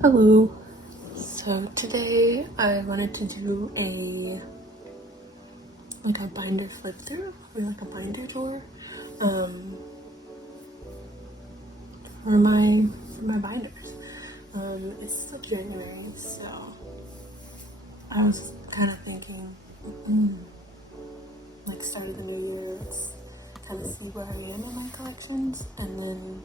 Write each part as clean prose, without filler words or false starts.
Hello. So today I wanted to do a binder flip through or like a binder tour for my binders. It's still January, so I was kind of thinking like start of the new year, let's kind of see where I am in my collections, and then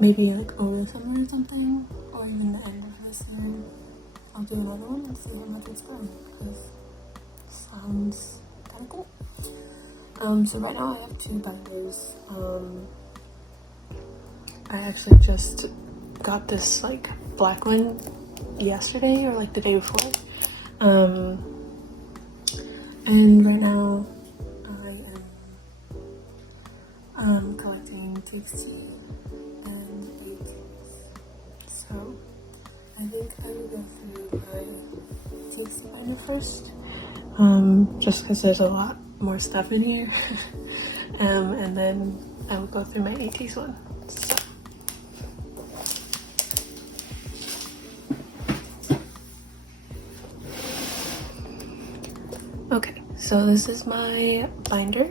maybe like over the summer or something, or even the end of this year, I'll do another one and see how much it's going, because it sounds kind of cool. So right now I have two binders. I actually just got this like black one yesterday or like the day before. And right now I am collecting tasty and ateez. So I think I will go through my tasty binder first, just because there's a lot more stuff in here. And then I will go through my ateez one. So. Okay, so this is my binder.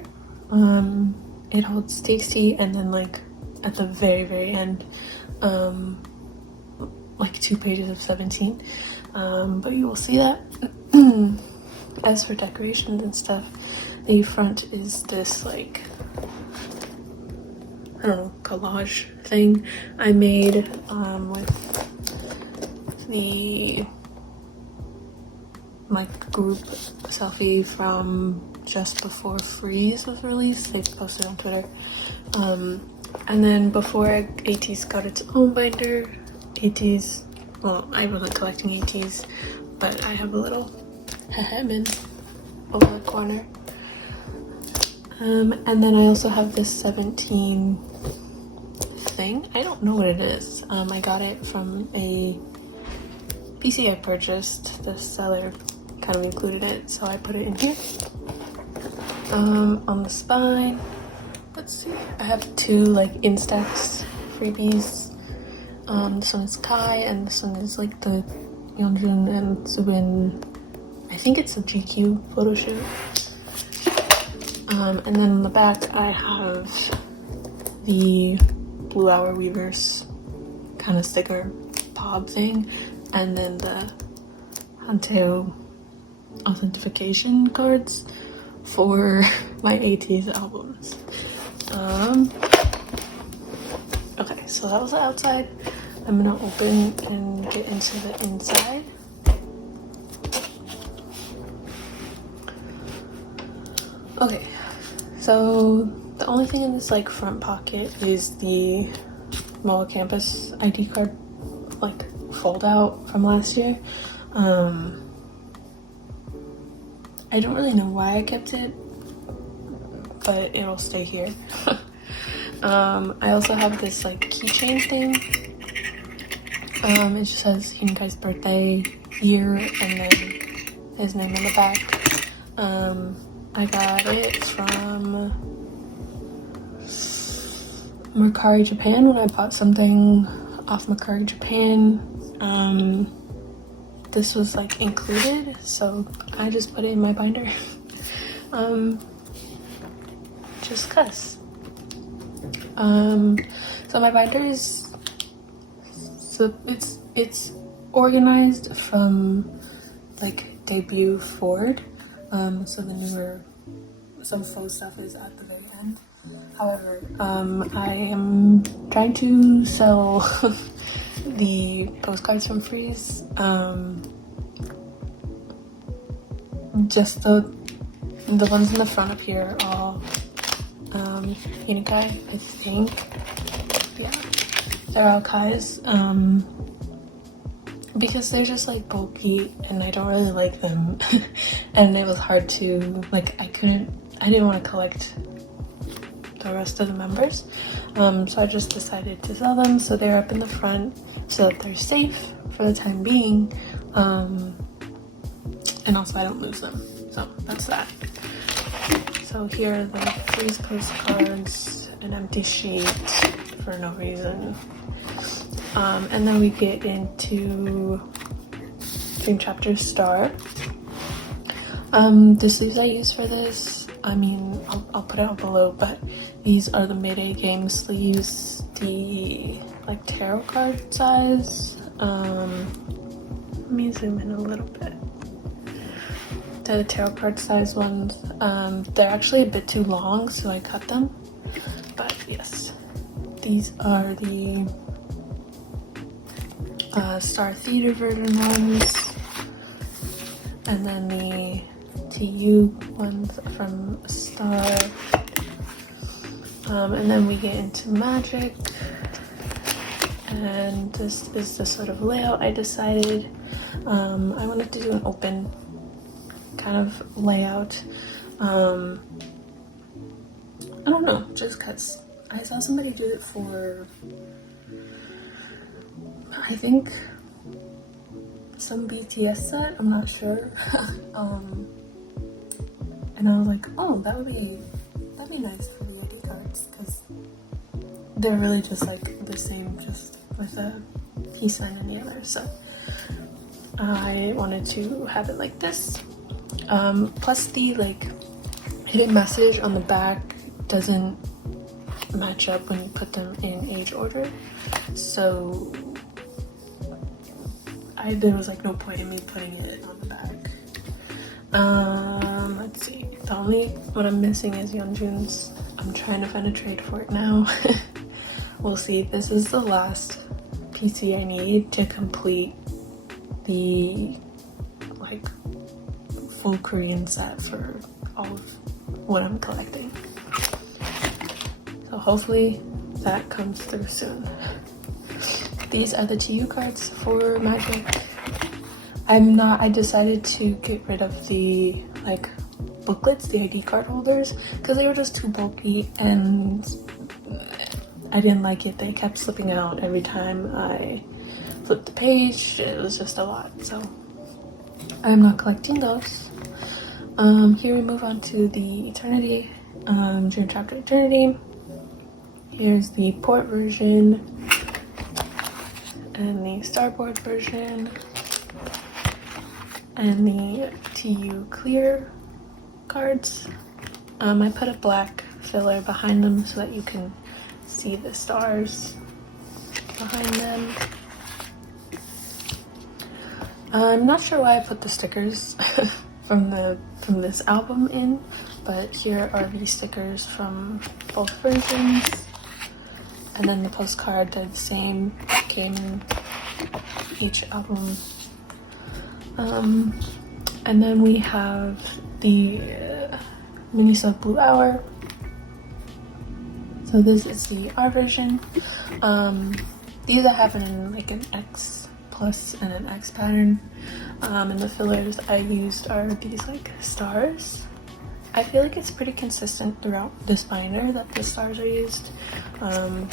It holds tasty, and then like at the very end, like 2 pages of 17. But you will see that. As for decorations and stuff, the front is this like, I don't know, collage thing I made with the like group selfie from just before Freeze was released. They posted on Twitter. And then before ateez got its own binder, ateez, well, I wasn't collecting ateez, but I have a little Hehemin over the corner. And then I also have this 17 thing. I don't know what it is. I got it from a PC I purchased. The seller kind of included it, so I put it in here. On the spine, let's see, I have 2 like Instax freebies. This one is Kai, and this one is like the Yeonjun and Subin, I think it's a GQ photo shoot. And then on the back I have the Blue Hour Weavers kind of sticker pop thing, and then the Hanteo authentication cards for my ateez albums. Okay, so that was the outside. I'm gonna open and get into the inside. Okay, so the only thing in this like front pocket is the Mall Campus ID card like fold out from last year. I don't really know why I kept it, but it'll stay here. I also have this like keychain thing. It just says Hinkai's birthday, year, and then his name on the back. I got it from Mercari Japan when I bought something off Mercari Japan. This was like included, so I just put it in my binder. Just cuz. So my binder is, so it's organized from like debut forward. So the newer, some faux stuff is at the very end. However, I am trying to sell the postcards from Freeze. Just the ones in the front up here are all Unikai, I think. Yeah, they're all Kai's. Because they're just like bulky and I don't really like them. And it was hard to like, I didn't want to collect the rest of the members, so I just decided to sell them, so they're up in the front so that they're safe for the time being, and also I don't lose them. So that's that. So here are the Freeze postcards, an empty sheet for no reason, And then we get into Dream Chapter Star. The sleeves I use for this, I mean, I'll put it out below, but these are the Mayday game sleeves, the like tarot card size. Let me zoom in a little bit. They're the tarot card size ones. They're actually a bit too long, so I cut them. But yes, these are the Star Theater version ones, and then the TU ones from Star. And then we get into Magic, and this is the sort of layout I decided. I wanted to do an open kind of layout. I don't know, just because I saw somebody do it for, I think, some BTS set, I'm not sure. And I was like, oh, that'd be nice for the ID cards, because they're really just like the same, just with a peace sign in the other. So I wanted to have it like this. Plus the like hidden message on the back doesn't match up when you put them in age order, so there was like no point in me putting it on the back. Let's see, the only what I'm missing is Yeonjun's. I'm trying to find a trade for it now. We'll see. This is the last PC I need to complete the like full Korean set for all of what I'm collecting. So hopefully that comes through soon. These are the TU cards for Magic. I decided to get rid of the like booklets, the ID card holders, because they were just too bulky and I didn't like it. They kept slipping out every time I flipped the page. It was just a lot, so I'm not collecting those. Here we move on to the Eternity, Dream Chapter Eternity. Here's the port version and the Starboard version and the TU clear cards. I put a black filler behind them so that you can see the stars behind them. I'm not sure why I put the stickers from this album in, but here are the stickers from both versions. And then the postcard, they're the same, came in each album. And then we have the Miniso Blue Hour. So this is the R version. These I have in like an X plus and an X pattern. And the fillers I used are these like stars. I feel like it's pretty consistent throughout this binder that the stars are used,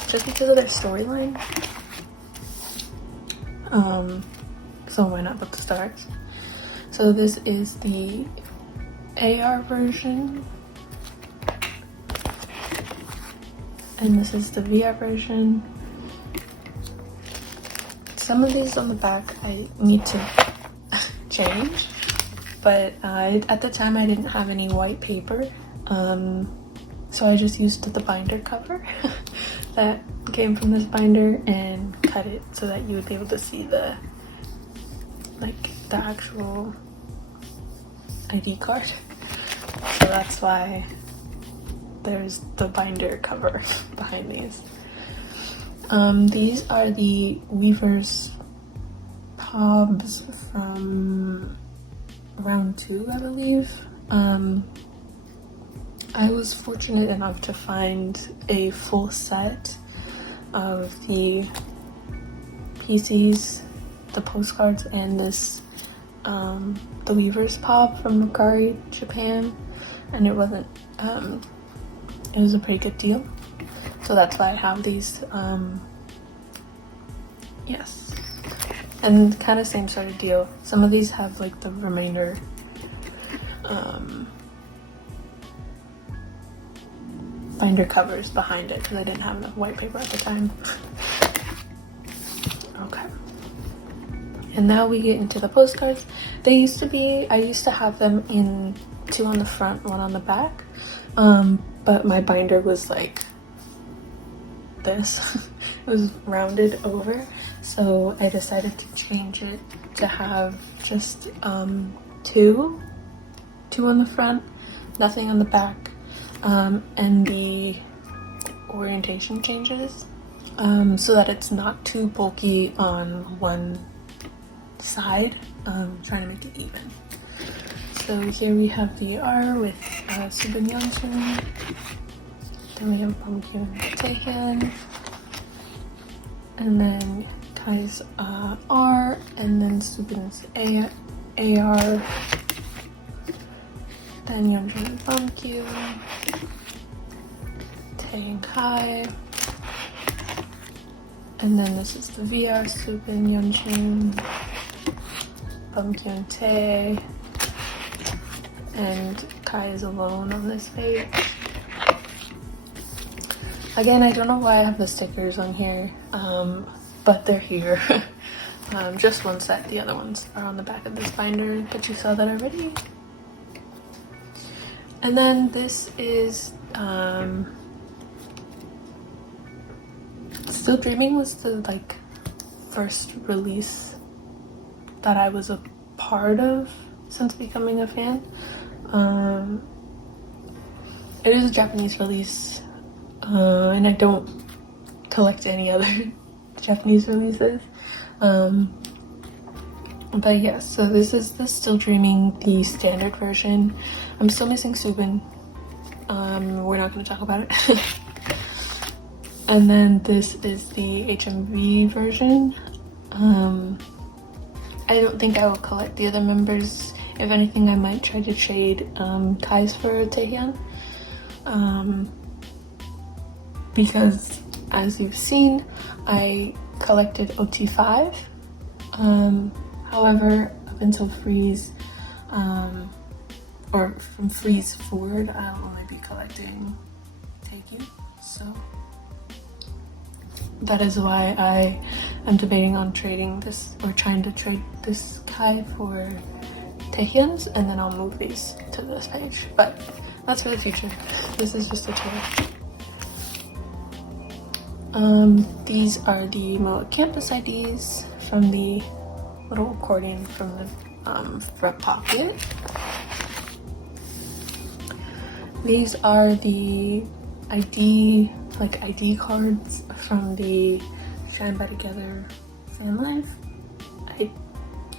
just because of their storyline. So why not put the stars? So this is the AR version, and this is the VR version. Some of these on the back I need to change, but at the time I didn't have any white paper, so I just used the binder cover that came from this binder and cut it so that you would be able to see the actual ID card. So that's why there's the binder cover behind these. These are the Weaver's Pobs from round 2, I believe. I was fortunate enough to find a full set of the PCs, the postcards, and this the Weaver's Pop from Mercari, Japan, and it wasn't it was a pretty good deal, so that's why I have these. Yes, and kind of same sort of deal. Some of these have like the remainder binder covers behind it because I didn't have enough white paper at the time. And now we get into the postcards. I used to have them in 2 on the front, 1 on the back. But my binder was like this. It was rounded over. So I decided to change it to have just 2 on the front, nothing on the back, and the orientation changes so that it's not too bulky on one side, trying to make it even. So here we have the R with Subin Yeosang, then we have Pumpkin Taehyun, and then Kai's R, and then Subin's AR, then Yeonjun Pumpkin, Tae and Kai, and then this is the VR, Subin Yeonjun, Pumpkin Tae, and Kai is alone on this page. Again, I don't know why I have the stickers on here, but they're here. Just one set, the other ones are on the back of this binder, but you saw that already. And then this is Still Dreaming was the like first release that I was a part of since becoming a fan. It is a Japanese release, and I don't collect any other Japanese releases. But yes, so this is the Still Dreaming, the standard version. I'm still missing Subin. We're not going to talk about it. And then this is the HMV version. I don't think I will collect the other members. If anything, I might try to trade Kai's for Taehyun. Because as you've seen, I collected OT5. However, up until Freeze, or from Freeze forward, I'll only be collecting Taehyun. So that is why I am debating on trading this, or trying to trade this Kai for Taehyun's, and then I'll move these to this page. But that's for the future. This is just a tour. These are the MOA campus IDs from the little accordion from the front pocket. These are the ID cards from the Shine By Together fan life. I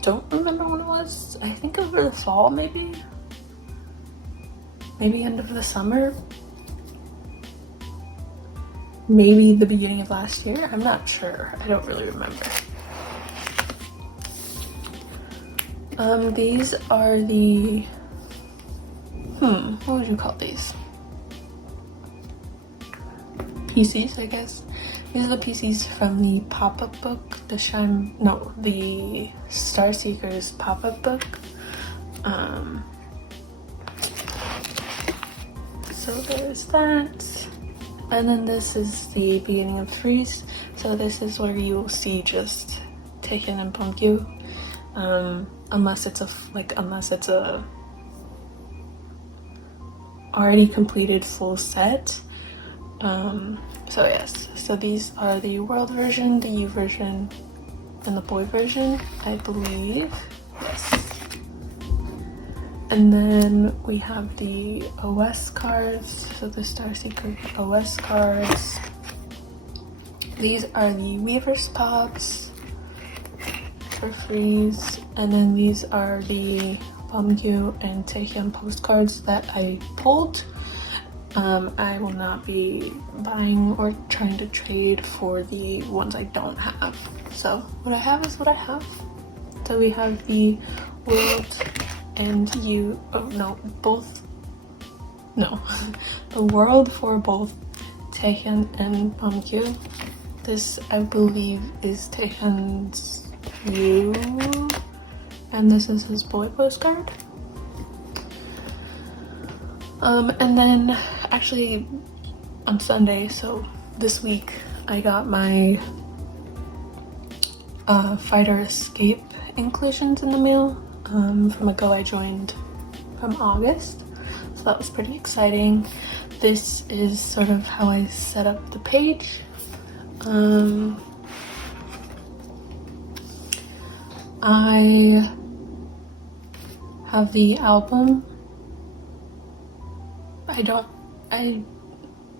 don't remember when it was. I think over the fall, maybe end of the summer, maybe the beginning of last year. I'm not sure. I don't really remember. These are the what would you call these? PCs, I guess. These are the PCs from the pop-up book, the Star Seekers pop-up book. So there's that. And then this is the beginning of Freeze. So this is where you will see just Taehyun and Pyeongkyu. Unless it's a already completed full set. So yes, so these are the world version, the U version, and the boy version, I believe. Yes. And then we have the OS cards, so the Starseeker OS cards. These are the Weavers Pops for Freeze, and then these are the Pyeongkyu and Taehyun postcards that I pulled. I will not be buying or trying to trade for the ones I don't have. So what I have is what I have. So we have the world and the world for both Taehyun and Pyeongkyu. This, I believe, is Taehyun's U, and this is his boy postcard. And then actually on Sunday, so this week, I got my Fighter Escape inclusions in the mail from a Go I joined from August, so that was pretty exciting. This is sort of how I set up the page. I have the album. I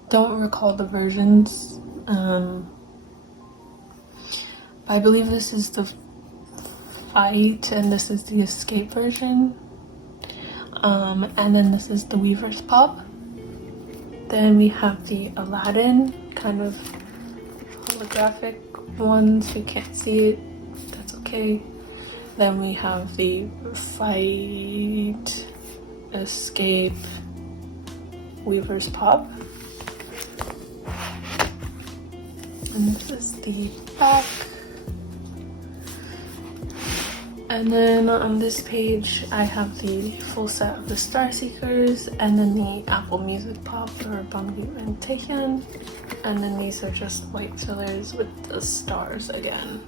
don't recall the versions. I believe this is the Fight and this is the Escape version. And then this is the Weaver's Pop. Then we have the Aladdin, kind of holographic ones. You can't see it, that's okay. Then we have the Fight, Escape, Weaver's Pop. And this is the back. And then on this page, I have the full set of the Star Seekers, and then the Apple Music Pop or Bangyu and Taehyun. And then these are just white fillers with the stars again.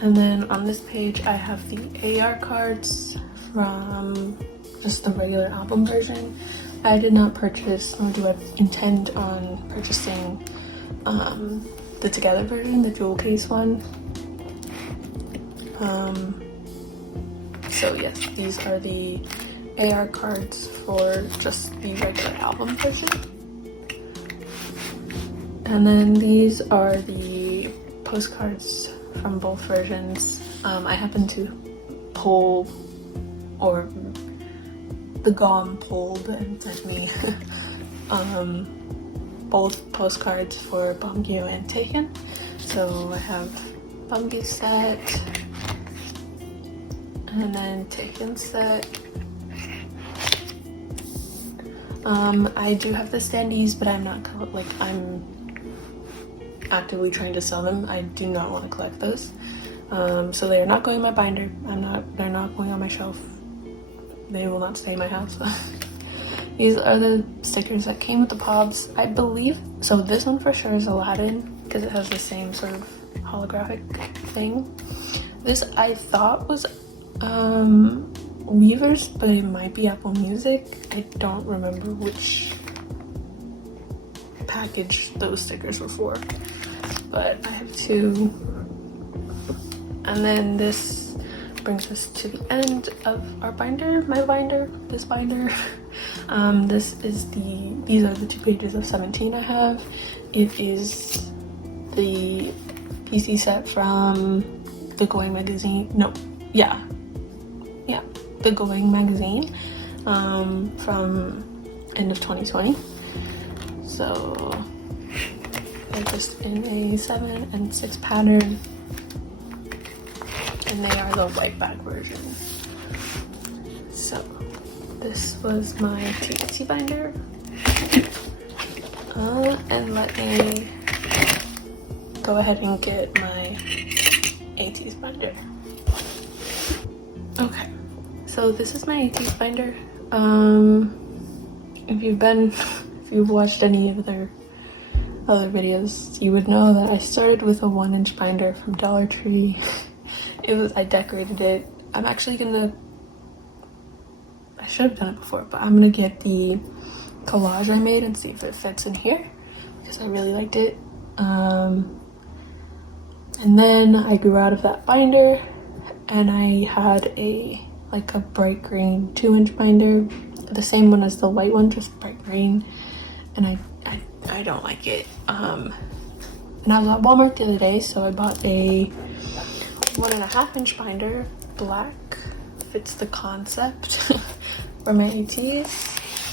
And then on this page, I have the AR cards from just the regular album version. I did not purchase, nor do I intend on purchasing the Together version, the jewel case one. So yes, these are the AR cards for just the regular album version. And then these are the postcards from both versions. I happen to pull, or the GOM pulled and sent me both postcards for Bangyu and Taehyun. So I have Bangyu set, and then Taehyun set. I do have the standees, but I'm not I'm actively trying to sell them. I do not want to collect those. So they are not going in my binder. They're not going on my shelf. They will not stay in my house. These are the stickers that came with the POBs, I believe. So this one for sure is Aladdin, because it has the same sort of holographic thing. This I thought was Weavers, but it might be Apple Music. I don't remember which package those stickers were for, but I have two. And then this brings us to the end of our binder, this binder. These are the 2 pages of 17 I have. It is the PC set from the Going magazine. The Going magazine from end of 2020. So they're just in a 7 and 6 pattern, and they are the white back version. So this was my TXT binder, and let me go ahead and get my ateez binder. Okay, so this is my ateez binder. If you've watched any of their other videos, you would know that I started with a 1-inch binder from Dollar Tree. I decorated it. I'm actually I should have done it before, but I'm gonna get the collage I made and see if it fits in here, because I really liked it. And then I grew out of that binder, and I had a bright green 2-inch binder, the same one as the white one, just bright green, and I don't like it. And I was at Walmart the other day, so I bought a 1.5-inch binder, black, fits the concept, for my ateez.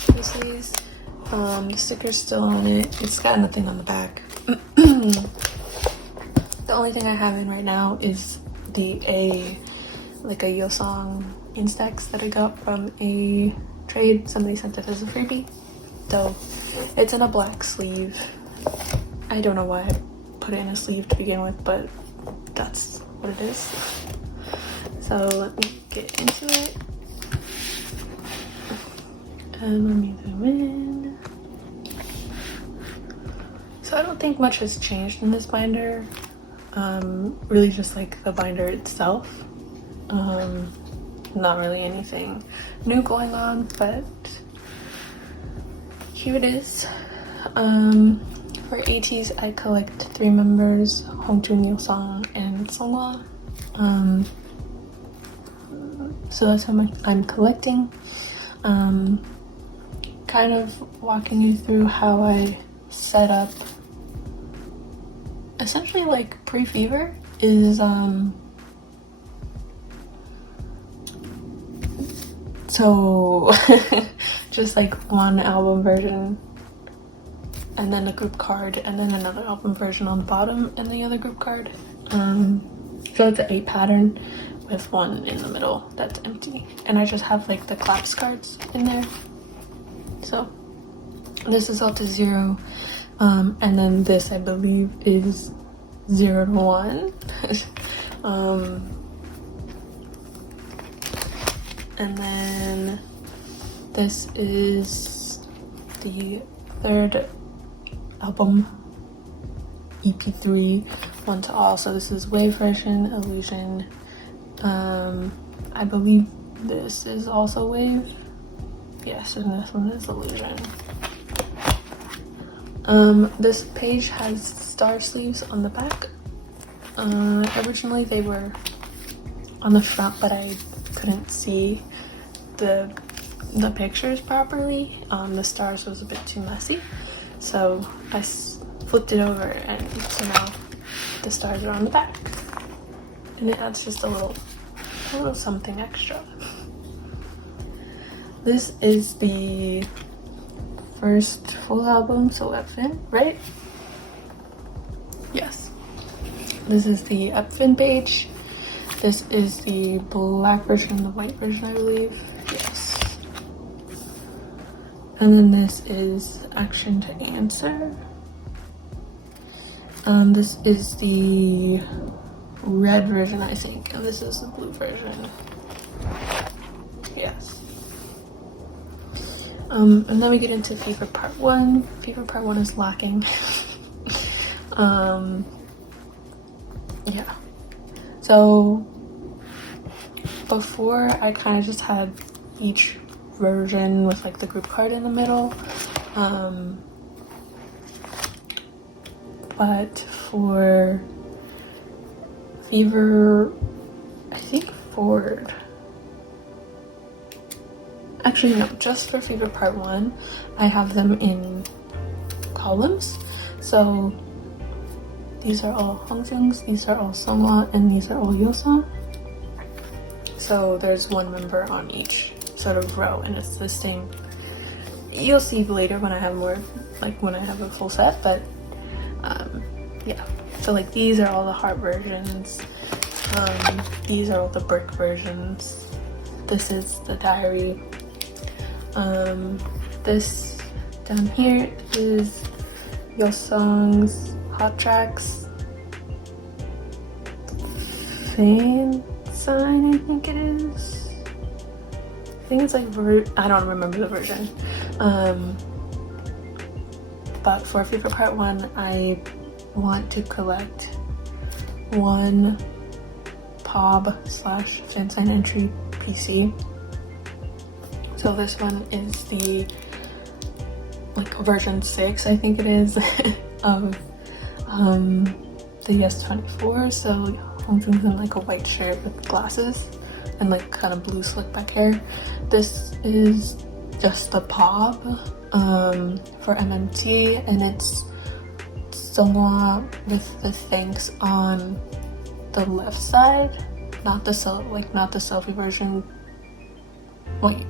The sticker's still on it. It's got nothing on the back. The only thing I have in right now is a yeosang Instax that I got from a trade. Somebody sent it as a freebie. So it's in a black sleeve. I don't know why I put it in a sleeve to begin with, but that's what it is. So let me get into it. And let me zoom in. So I don't think much has changed in this binder. Really just like the binder itself. Not really anything new going on, but here it is. For ateez, I collect 3 members, Hongjun, Yeosang, and Songhwa. So that's how much I'm collecting. Kind of walking you through how I set up. Essentially, like pre-fever is so just like one album version, and then a group card, and then another album version on the bottom, and the other group card. So it's an 8 pattern with 1 in the middle that's empty, and I just have like the collapse cards in there. So this is all to 0, and then this I believe is 0 to 1. And then this is the 3rd album, EP3, 1 to all. So this is wave version, illusion. I believe this is also wave. Yes, and this one is illusion. This page has star sleeves on the back. Originally they were on the front, but I couldn't see the pictures properly. The stars was a bit too messy, so I flipped it over, and so now the stars are on the back, and it adds just a little something extra. This is the first full album, so Epfin, right? Yes. This is the Epfin page. This is the black version and the white version, I believe. Yes. And then this is Action to Answer. This is the red version, I think, and this is the blue version. Yes. And then we get into Fever Part 1. Fever Part 1 is lacking. Yeah. So before, I kind of just had each version with like the group card in the middle. But for Fever, I think Forward. Actually, no, just for Fever Part 1, I have them in columns. So these are all Hongjungs, these are all Songhwa, and these are all Yeosang. So there's 1 member on each sort of row, and it's the same. You'll see later when I have more, like when I have a full set, but yeah. So like these are all the heart versions. These are all the brick versions. This is the diary. This down here is Yeosang's Hot Tracks fan sign, I think it is. I think it's like, I don't remember the version. But for Fever Part 1, I want to collect 1 POB / fan sign entry PC. So this one is the like version 6, I think it is, of the Yes24. So Hongjung's in like a white shirt with glasses and like kind of blue slick back hair. This is just the POB for MMT, and it's Songhwa with the thanks on the left side, not the selfie version. Wait,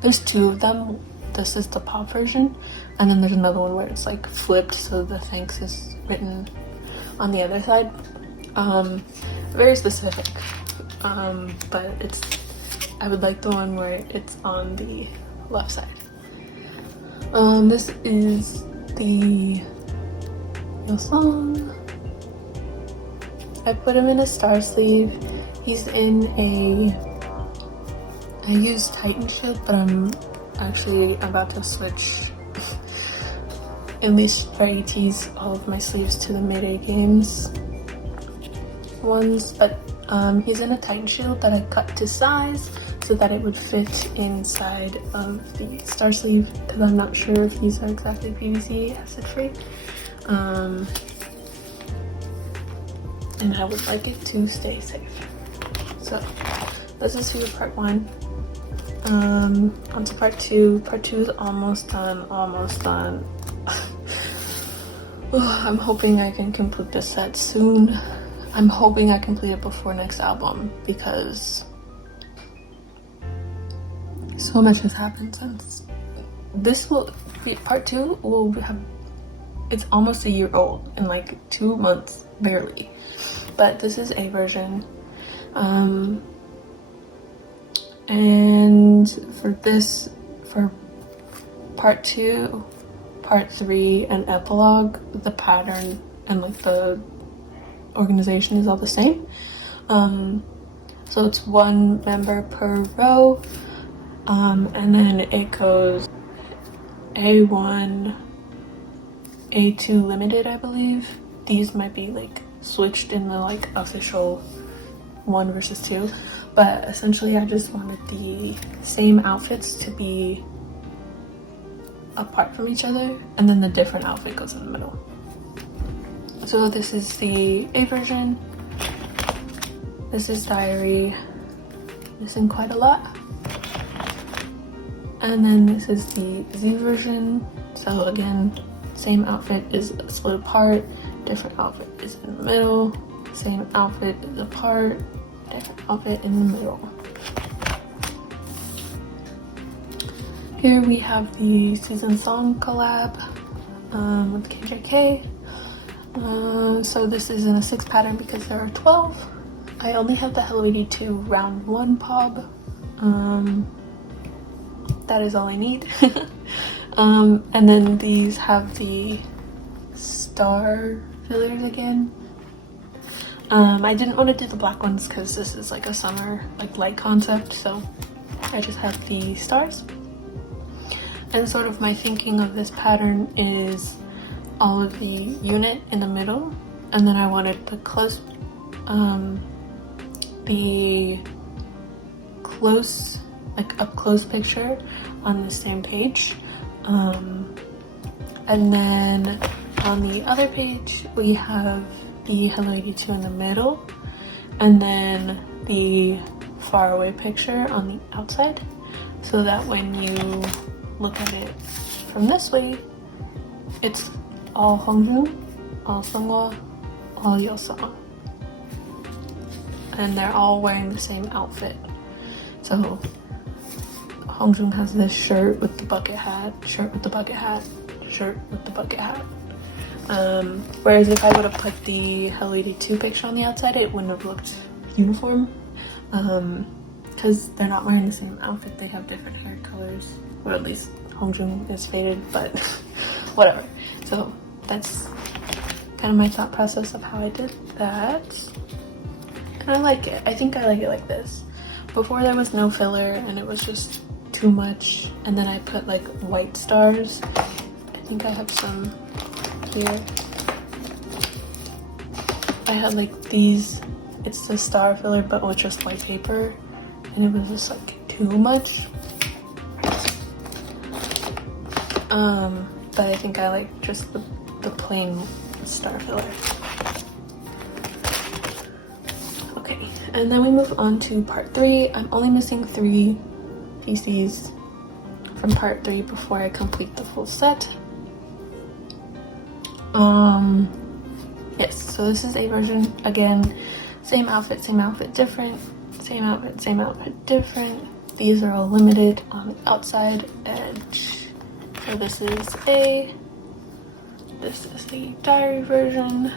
there's 2 of them. This is the pop version, and then there's another one where it's like flipped, so the thanks is written on the other side. Very specific, but I would like the one where it's on the left side. This is the Yeosang. I put him in a star sleeve. He's in I use Titan ship, but I'm actually about to switch at least for ateez, all of my sleeves to the mid-A games ones, but he's in a Titan shield that I cut to size so that it would fit inside of the star sleeve, because I'm not sure if these are exactly PVC acid free. And I would like it to stay safe. So this is for part 1. On to part 2. Part 2 is almost done, almost done. I'm hoping I can complete this set soon. I'm hoping I complete it before next album, because so much has happened since this will be part 2 will have, it's almost a year old in like 2 months barely, but this is a version. And for part 2, part 3, and epilogue, the pattern and like the organization is all the same. So it's 1 member per row, and then it goes A1, A2 limited, I believe. These might be like switched in the like official 1 versus 2, but essentially I just wanted the same outfits to be apart from each other, and then the different outfit goes in the middle. So this is the A version. This is diary, missing quite a lot. And then this is the Z version. So again, same outfit is split apart, different outfit is in the middle, same outfit is apart, different outfit in the middle. Here we have the season song collab with KJK. So this is in a 6 pattern because there are 12. I only have the Hello 82 round 1 pob. That is all I need. And then these have the star fillers again. I didn't want to do the black ones because this is like a summer like light concept, so I just have the stars. And sort of my thinking of this pattern is all of the unit in the middle, and then I wanted the close like up close picture on the same page, and then on the other page we have the Hello 82 in the middle, and then the far away picture on the outside, so that when you look at it from this way, it's all Hongjoong, all Seonghwa, all Yeosang, and they're all wearing the same outfit. So Hongjoong has this shirt with the bucket hat, shirt with the bucket hat, shirt with the bucket hat. Whereas if I would have put the Hello 82 picture on the outside, it wouldn't have looked uniform, because they're not wearing the same outfit. They have different hair colors, or at least Hongjoong is faded, but whatever. So that's kind of my thought process of how I did that, and I like it. I think I like it like this. Before there was no filler and it was just too much, and then I put like white stars. I think I have some here. I had like these, it's the star filler but with just white paper, and it was just like too much. But I think I like just the plain star filler. Okay, and then we move on to part 3. I'm only missing 3 PCs from part 3 before I complete the full set. Yes, so this is A version. Again, same outfit, different. Same outfit, different. These are all limited on the outside edge. So this is A. This is the diary version.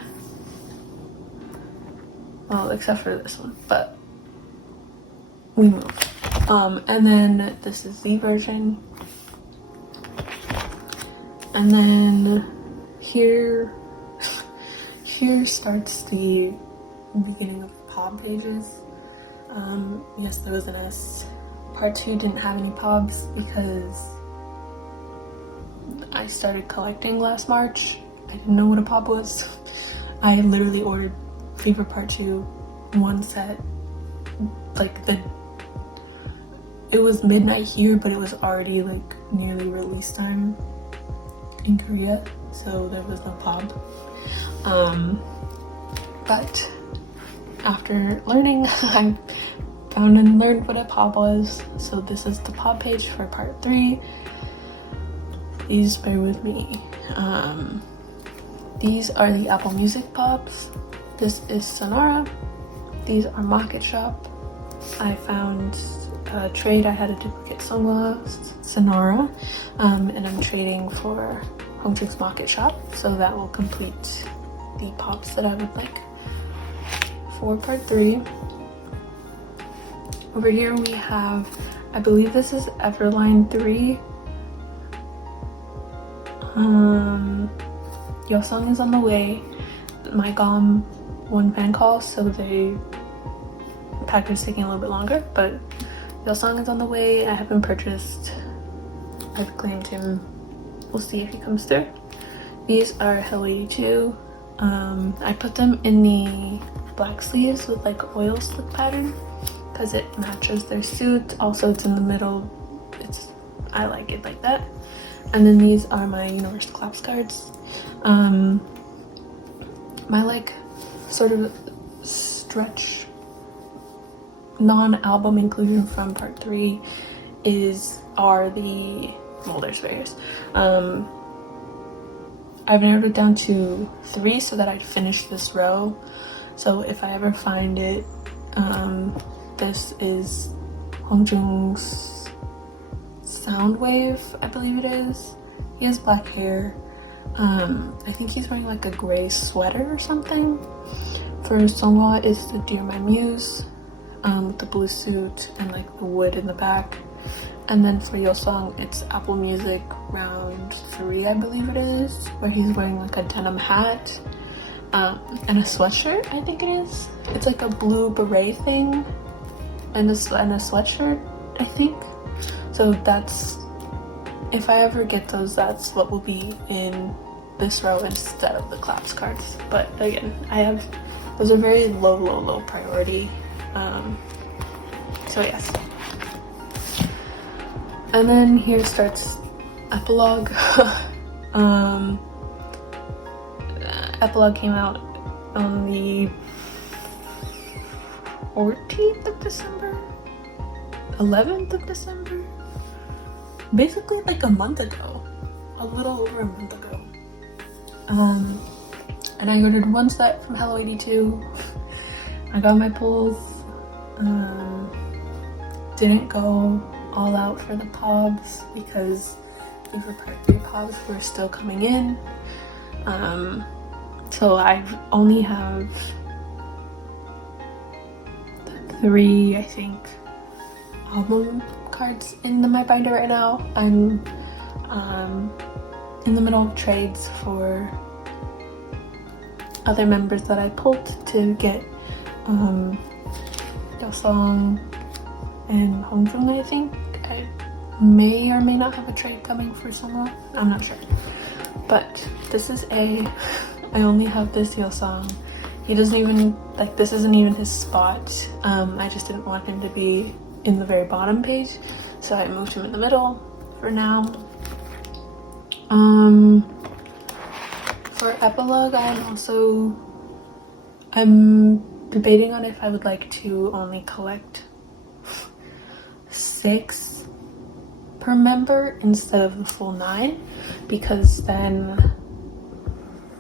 Well, except for this one, but we move. And then this is the version. And then here starts the beginning of the POB pages. Yes, there was an S. Part 2 didn't have any POBs because I started collecting last March. I didn't know what a pop was. I literally ordered Fever Part 2 one set, like it was midnight here, but it was already like nearly release time in Korea, so there was no pop. But after learning, I found and learned what a pop was. So this is the pop page for part 3. Please bear with me. These are the Apple Music pops. This is Sonora. These are Market Shop. I found a trade. I had a duplicate song lost, Sonora, and I'm trading for Hongchung's Market Shop, so that will complete the pops that I would like for part 3. Over here we have, I believe this is Everline 3. Yeosang is on the way. My GOM one fan call, so the package is taking a little bit longer, but Yeosang is on the way. I haven't purchased. I've claimed him. We'll see if he comes through. These are Hello 82. I put them in the black sleeves with like oil slick pattern because it matches their suit. Also, it's in the middle. I like it like that. And then these are my Universal Claps cards. My like sort of stretch non-album inclusion from part 3 are the, well, there's various. I've narrowed it down to 3 so that I'd finish this row. So if I ever find it, this is Hongchung's Soundwave, I believe it is. He has black hair. I think he's wearing like a gray sweater or something. For Songhwa is the Dear My Muse, with the blue suit and like the wood in the back. And then for Yeosang, it's Apple Music round 3, I believe it is, where he's wearing like a denim hat and a sweatshirt, I think it is. It's like a blue beret thing and a sweatshirt, I think. So that's, if I ever get those, that's what will be in this row instead of the claps cards. But again, those are very low priority. So yes. And then here starts Epilogue. Epilogue came out on the 14th of December? 11th of December? Basically like a month ago. A little over a month ago. And I ordered one set from Hello 82. I got my pulls. Didn't go all out for the pobs because these were part 3 pobs were still coming in. So I only have 3, I think, album cards in my binder right now. I'm in the middle of trades for other members that I pulled to get Yeosang and Hongchung, I think. I may or may not have a trade coming for someone. I'm not sure. But this is I only have this Yeosang. He doesn't even, like, this isn't even his spot. I just didn't want him to be in the very bottom page, so I moved him in the middle for now. For Epilogue, I'm debating on if I would like to only collect 6 per member instead of the full 9, because then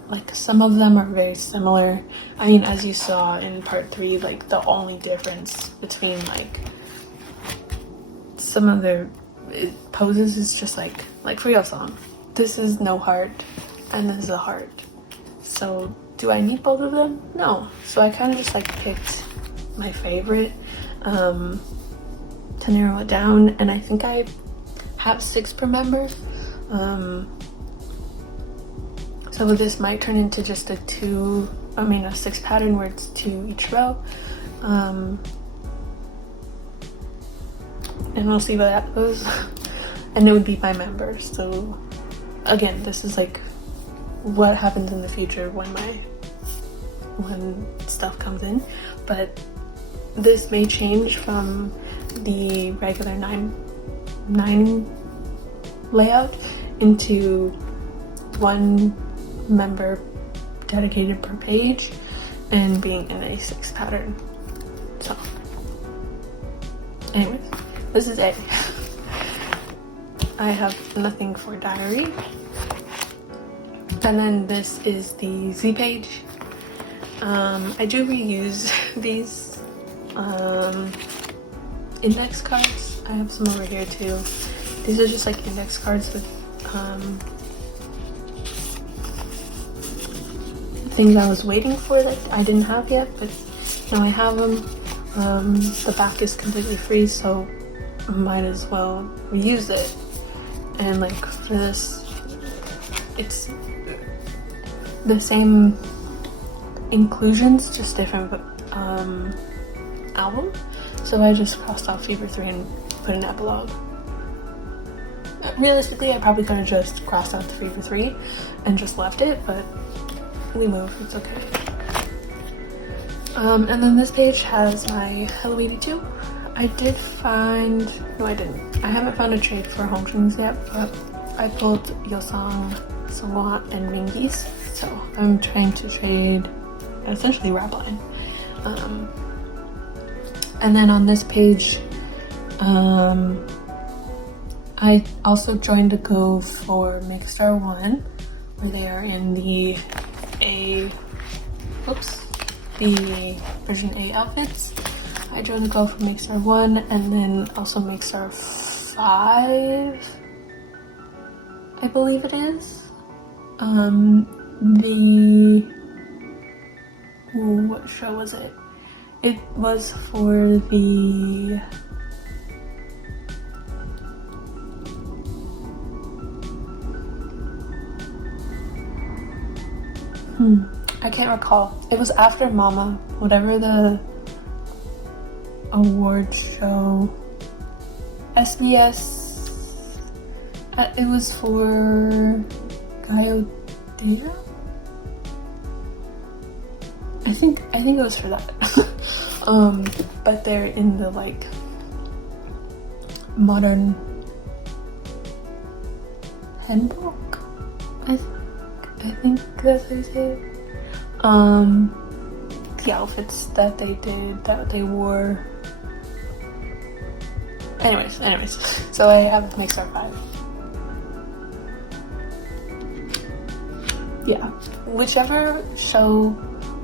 like some of them are very similar. I mean, as you saw in part 3, like the only difference between like some of their poses is just like for Yeosang, this is no heart and this is a heart. So do I need both of them? No. So I kind of just like picked my favorite to narrow it down, and I think I have 6 per member. So this might turn into just a 6 pattern where it's 2 each row. And we'll see where that goes. And it would be by member, so again, this is like what happens in the future when stuff comes in, but this may change from the regular 9 layout into 1 member dedicated per page and being in a 6 pattern. So anyways, this is A. I have nothing for diary. And then this is the Z page. I do reuse these index cards. I have some over here too. These are just like index cards with things I was waiting for that I didn't have yet, but now I have them. The back is completely free, so I might as well reuse it. And like for this, it's the same inclusions, just different album. So I just crossed off Fever 3 and put an epilogue. Realistically, I probably could have just crossed out the Fever 3 and just left it, but we move, it's okay. And then this page has my Hello 82. I did find, no I didn't. I haven't found a trade for home strings yet, but I pulled yeosang, and ringgis. So I'm trying to trade essentially ragline. And then on this page, I also joined a go for Makestar 1, where they are in the the version A outfits. I joined a go for Makestar 1 and then also Makestar 5, I believe it is. What show was it? It was for the I can't recall. It was after Mama, whatever the award show. SBS. It was for Deja? I think it was for that. But they're in the like modern handbook. I think that's how you say it. The outfits that they did, that they wore. Anyways. So I have Makestar 5. Yeah, whichever show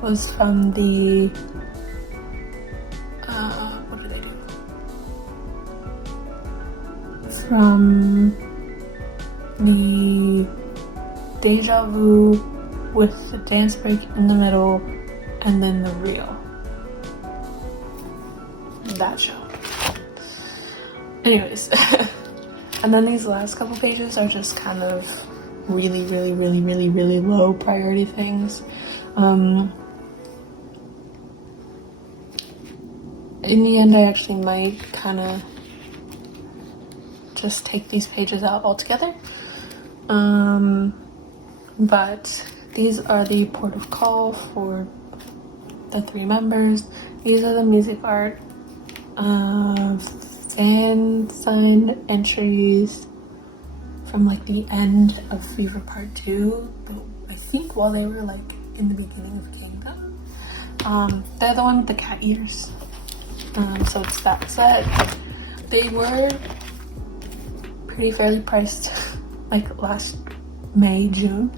was from the what did I do? From the Deja Vu with the dance break in the middle and then the reel. That show. Anyways, and then these last couple pages are just kind of really low priority things. In the end, I actually might kind of just take these pages out altogether. But these are the port of call for the 3 members. These are the music art, fan sign entries from like the end of Fever Part 2, I think while they were like in the beginning of Kingdom. They're the one with the cat ears. So it's that set. They were pretty fairly priced like last May, June.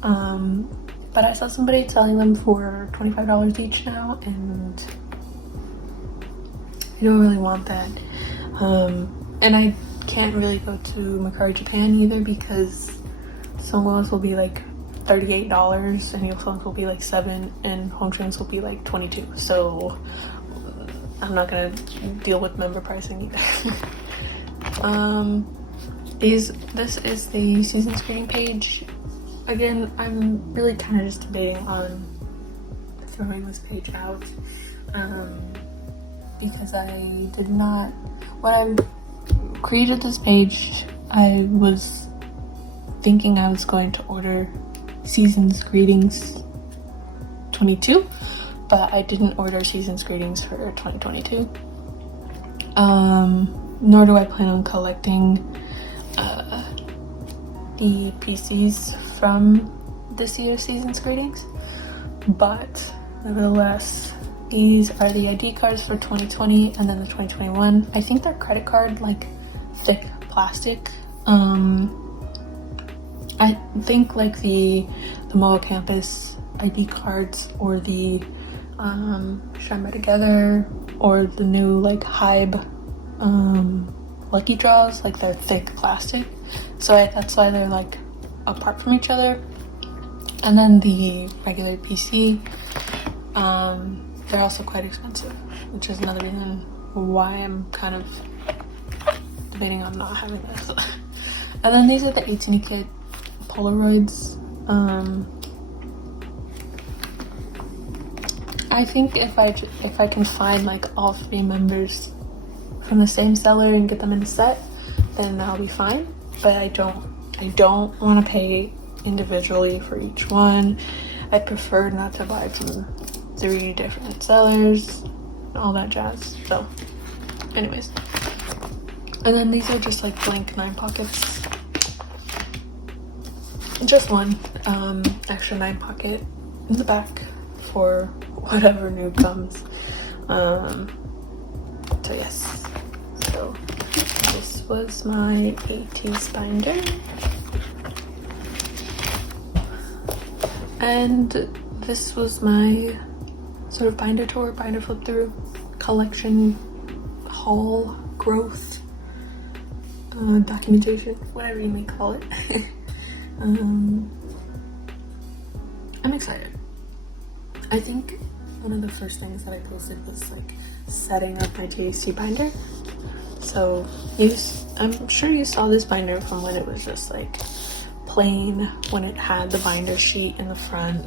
But I saw somebody selling them for $25 each now, and I don't really want that. And I can't really go to Mercari Japan either because sunglasses will be like $38 and yeosangs will be like $7 and home trains will be like $22. So I'm not gonna deal with member pricing either. This is the season's greeting page. Again, I'm really kind of just debating on throwing this page out because when I created this page, I was thinking I was going to order Season's Greetings 22, but I didn't order Season's Greetings for 2022. Nor do I plan on collecting the PCs from this year's Season's Greetings, but nevertheless, these are the ID cards for 2020 and then the 2021. I think they're credit card, like thick plastic. I think like the MOA Campus ID cards or the Shine By Together or the new like Hybe Lucky Draws, like they're thick plastic. So that's why they're like apart from each other. And then the regular PC, they're also quite expensive, which is another reason why I'm kind of debating on not having this. And then these are the 18 kit Polaroids. I think if I can find like all 3 members from the same seller and get them in a set, then I'll be fine. But I don't want to pay individually for each one. I prefer not to buy from 3 different sellers, all that jazz. So anyways, and then these are just like blank 9 pockets, just one extra 9 pocket in the back for whatever new comes. So yes, so this was my ateez binder, and this was my sort of binder tour, binder flip through, collection, haul, growth, documentation, whatever you may call it. I'm excited. I think one of the first things that I posted was like setting up my THC binder. So I'm sure you saw this binder from when it was just like plain, when it had the binder sheet in the front.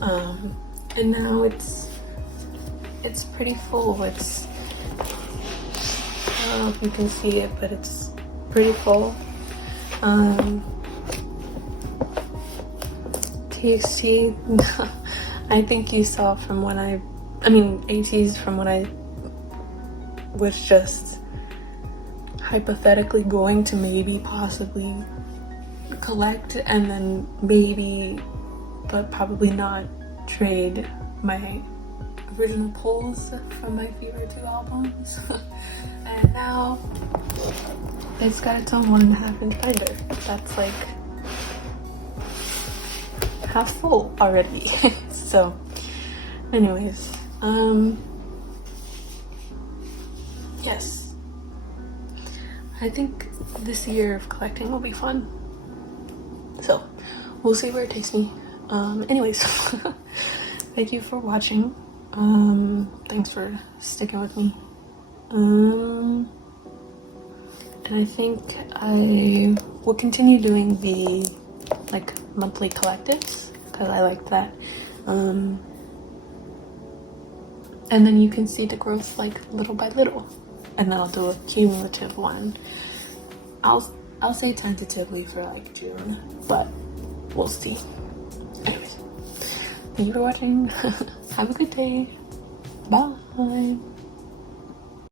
And now it's pretty full. I don't know if you can see it, but it's pretty full. THC, I think you saw from when ateez from when I was just hypothetically going to maybe possibly collect, and then maybe, but probably not, trade my original pulls from my favorite 2 albums. And now it's got its own 1.5 inch binder that's like half full already. So anyways, yes, I think this year of collecting will be fun, so we'll see where it takes me. Anyways, thank you for watching. Thanks for sticking with me. And I think I will continue doing the like monthly collectives because I like that. And then you can see the growth like little by little, and then I'll do a cumulative one. I'll say tentatively for like June, but we'll see. Anyways, thank you for watching. Have a good day. Bye.